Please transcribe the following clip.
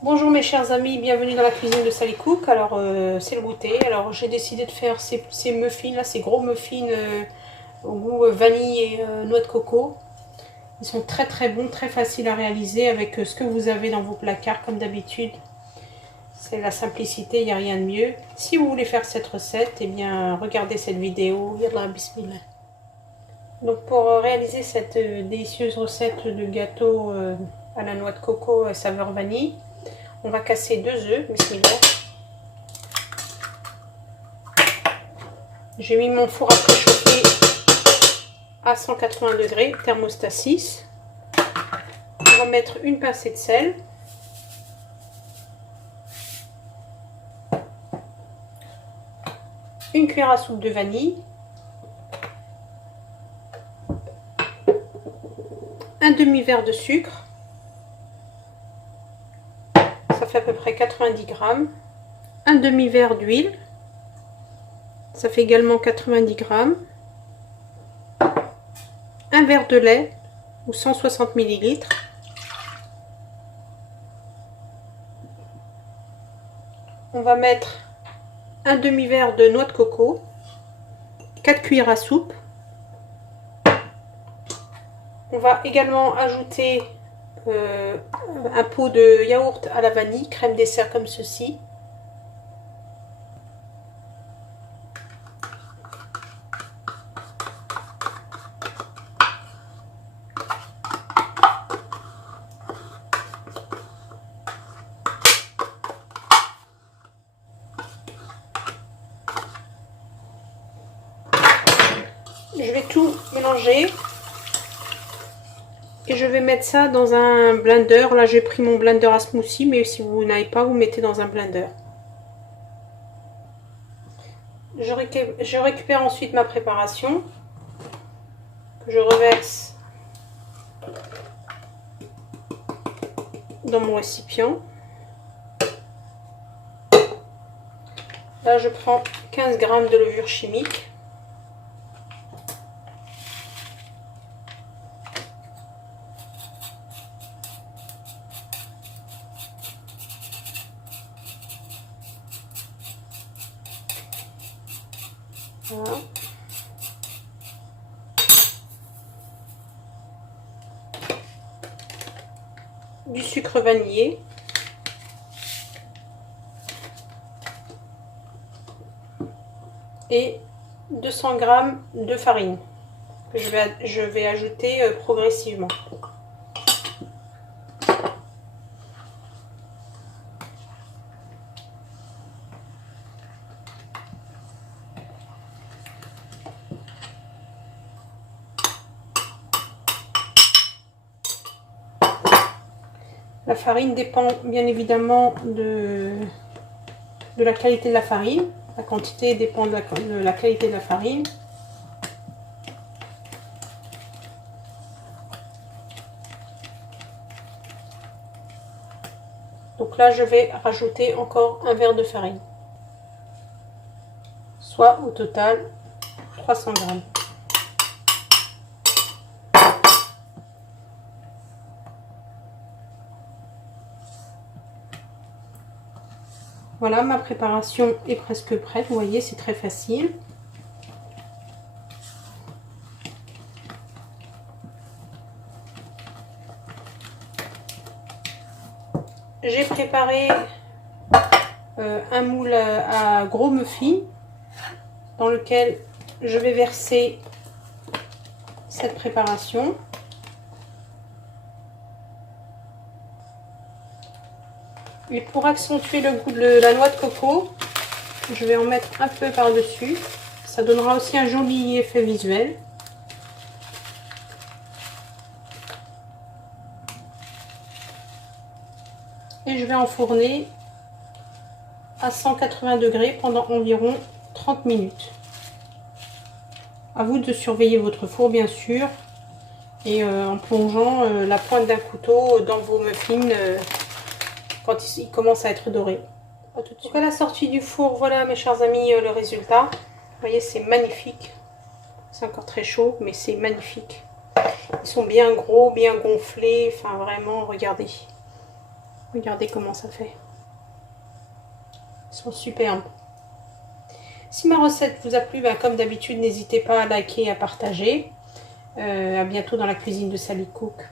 Bonjour mes chers amis, bienvenue dans la cuisine de Sally Cook. Alors c'est le goûter. Alors j'ai décidé de faire ces muffins là, ces gros muffins au goût vanille et noix de coco. Ils sont très très bons, très faciles à réaliser avec ce que vous avez dans vos placards comme d'habitude. C'est la simplicité, il n'y a rien de mieux. Si vous voulez faire cette recette, eh bien regardez cette vidéo. Yallah bismillah. Donc pour réaliser cette délicieuse recette de gâteau à la noix de coco saveur vanille, on va casser 2 œufs, bismillah. J'ai mis mon four à préchauffer à 180 degrés, thermostat 6. On va mettre une pincée de sel. Une cuillère à soupe de vanille. Un demi-verre de sucre. Ça fait à peu près 90 grammes. Un demi-verre d'huile. Ça fait également 90 grammes. Un verre de lait ou 160 ml. On va mettre un demi-verre de noix de coco. 4 cuillères à soupe. On va également ajouter un pot de yaourt à la vanille, crème dessert comme ceci. Je vais tout mélanger et je vais mettre ça dans un blender. Là j'ai pris mon blender à smoothie, mais si vous n'avez pas, vous mettez dans un blender. Je récupère ensuite ma préparation que je reverse dans mon récipient. Là je prends 15 g de levure chimique. Voilà. Du sucre vanillé. Et 200 g de farine que je vais ajouter progressivement. La farine dépend bien évidemment de la qualité de la farine. La quantité dépend de la qualité de la farine. Donc là, je vais rajouter encore un verre de farine. Soit au total 300 g. Voilà, ma préparation est presque prête. Vous voyez, c'est très facile. J'ai préparé un moule à gros muffins dans lequel je vais verser cette préparation. Et pour accentuer le goût de la noix de coco, je vais en mettre un peu par-dessus. Ça donnera aussi un joli effet visuel. Et je vais enfourner à 180 degrés pendant environ 30 minutes. À vous de surveiller votre four bien sûr. Et en plongeant la pointe d'un couteau dans vos muffins quand il commence à être doré. Donc à la sortie du four, voilà mes chers amis le résultat. Vous voyez, c'est magnifique. C'est encore très chaud, mais c'est magnifique. Ils sont bien gros, bien gonflés. Enfin vraiment, regardez. Regardez comment ça fait. Ils sont superbes. Si ma recette vous a plu, ben, comme d'habitude, n'hésitez pas à liker et à partager. À bientôt dans la cuisine de Sally Cook.